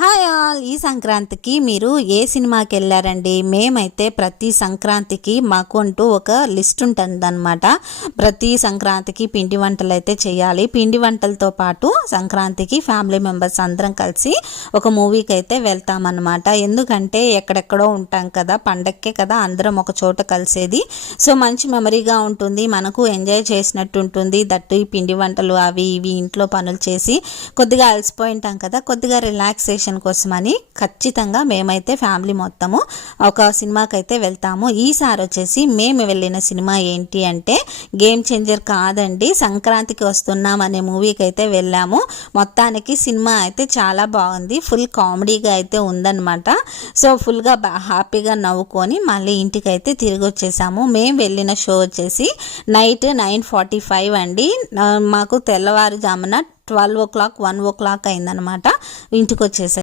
Hi all, ఈ సంక్రాంతికి మీరు ఏ సినిమాకి వెళ్ళారండి? మేమైతే ప్రతి సంక్రాంతికి మాకు అంటూ ఒక లిస్ట్ ఉంటుందన్నమాట. ప్రతి సంక్రాంతికి పిండి వంటలు అయితే చేయాలి. పిండి వంటలతో పాటు సంక్రాంతికి ఫ్యామిలీ మెంబర్స్ అందరం కలిసి ఒక మూవీకి అయితే వెళ్తామన్నమాట. ఎందుకంటే ఎక్కడెక్కడో ఉంటాం కదా, పండక్కే కదా అందరం ఒక చోట కలిసేది. సో మంచి మెమరీగా ఉంటుంది, మనకు ఎంజాయ్ చేసినట్టు ఉంటుంది. దట్టు ఈ పిండి వంటలు అవి ఇవి ఇంట్లో పనులు చేసి కొద్దిగా అలసిపోయి ఉంటాం కదా, కొద్దిగా రిలాక్సేషన్ కోసమని ఖచ్చితంగా మేమైతే ఫ్యామిలీ మొత్తము ఒక సినిమాకి అయితే వెళ్తాము. ఈసారి వచ్చేసి మేము వెళ్ళిన సినిమా ఏంటి అంటే గేమ్ చేంజర్ కాదండి, సంక్రాంతికి వస్తున్నాం అనే మూవీకి అయితే వెళ్ళాము. మొత్తానికి సినిమా అయితే చాలా బాగుంది, ఫుల్ కామెడీగా అయితే ఉందన్నమాట. సో ఫుల్గా హ్యాపీగా నవ్వుకొని మళ్ళీ ఇంటికి అయితే తిరిగి వచ్చేసాము. మేము వెళ్ళిన షో వచ్చేసి నైట్ 9:45 అండి. మాకు తెల్లవారుజామున 12 o'clock 1 o'clock అయిందనమాట ఇంటికి వచ్చేసరికి.